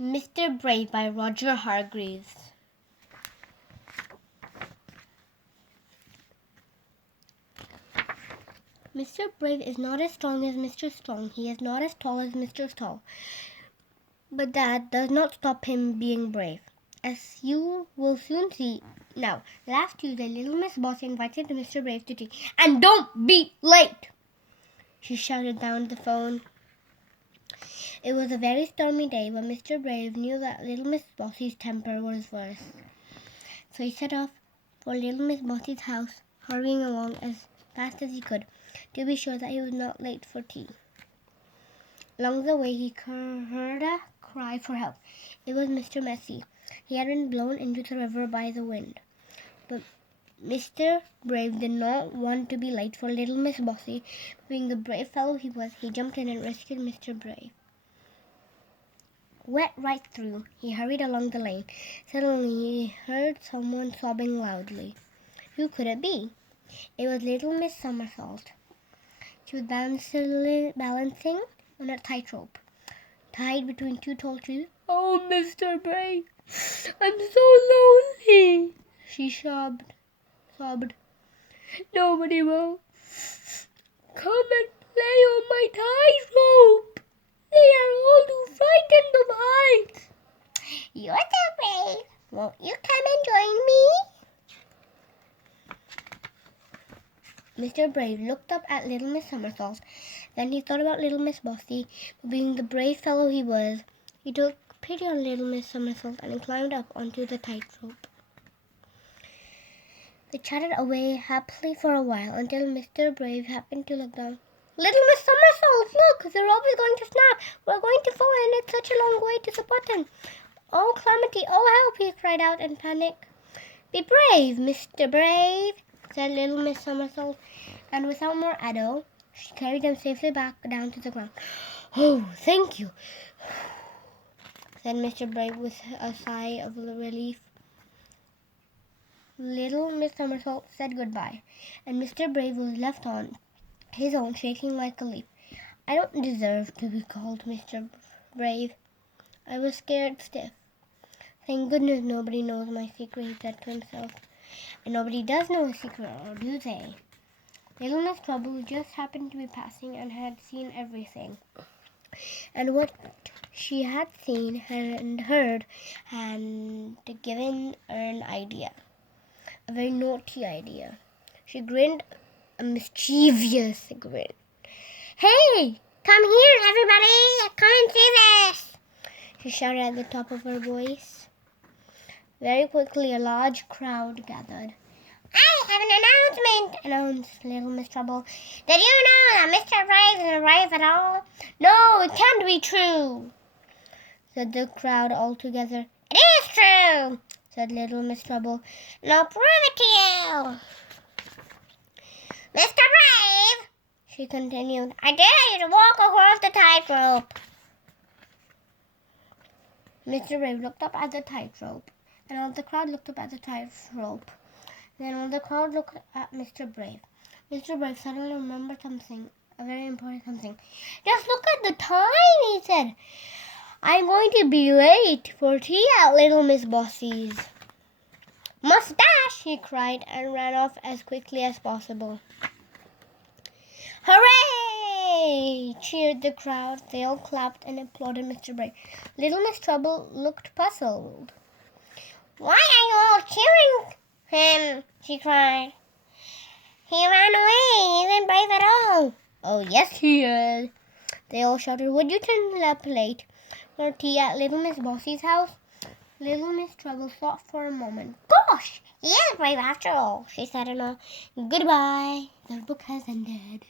Mr. Brave by Roger Hargreaves. Mr. Brave is not as strong as Mr. Strong. He is not as tall as Mr. Tall. But that does not stop him being brave, as you will soon see. Now, last Tuesday, little Miss Bossy invited Mr. Brave to tea. "And don't be late!" she shouted down the phone. It was a very stormy day, but Mr. Brave knew that little Miss Bossy's temper was worse. So he set off for little Miss Bossy's house, hurrying along as fast as he could, to be sure that he was not late for tea. Along the way, he heard a cry for help. It was Mr. Messy. He had been blown into the river by the wind. But Mr. Brave did not want to be late for little Miss Bossy. Being the brave fellow he was, he jumped in and rescued Mr. Brave. Wet right through, he hurried along the lane. Suddenly, he heard someone sobbing loudly. Who could it be? It was little Miss Somersault. She was balancing on a tightrope, tied between two tall trees. "Oh, Mr. Brave, I'm so lonely," she sobbed. "Nobody will come and play on my tightrope. They are all too frightened of heights." "You're so brave. Won't you come and join me?" Mr. Brave looked up at little Miss Somersault. Then he thought about little Miss Bossy. But being the brave fellow he was, he took pity on little Miss Somersault and climbed up onto the tightrope. They chatted away happily for a while until Mr. Brave happened to look down. "Little Miss Somersault, look! The rope is going to snap. We're going to fall, and it's such a long way to the bottom." "Oh, calamity! Oh, help!" he cried out in panic. "Be brave, Mr. Brave," said little Miss Somersault, and without more ado, she carried him safely back down to the ground. "Oh, thank you," said Mr. Brave with a sigh of relief. Little Miss Somersault said goodbye, and Mr. Brave was left on his own, shaking like a leaf. "I don't deserve to be called Mr. Brave. I was scared stiff. Thank goodness nobody knows my secret," he said to himself. And nobody does know a secret, or do they? Little Miss Trouble just happened to be passing and had seen everything. And what she had seen and heard had given her an idea. A very naughty idea. She grinned a mischievous grin. "Hey, come here, everybody! Come and see this!" she shouted at the top of her voice. Very quickly, a large crowd gathered. "I have an announcement," announced little Miss Trouble. "Did you know that Mr. Brave isn't brave at all?" "No, it can't be true," said the crowd all together. "It is true," said little Miss Trouble. "And I'll prove it to you. Mr. Brave," she continued, "I dare you to walk across the tightrope." Mr. Brave looked up at the tightrope, and all the crowd looked up at the tightrope. Then all the crowd looked at Mr. Brave. Mr. Brave suddenly remembered something, a very important something. "Just look at the time," he said. "I'm going to be late for tea at little Miss Bossy's." "Mustache!" he cried, and ran off as quickly as possible. "Hooray!" cheered the crowd. They all clapped and applauded Mr. Brave. Little Miss Trouble looked puzzled. "Why are you all cheering him?" she cried. "He ran away. He isn't brave at all." "Oh, yes, he is," they all shouted. "Would you turn up late for tea at little Miss Bossy's house?" Little Miss Trouble thought for a moment. "Gosh, he is brave after all," she said in a "Goodbye. The book has ended."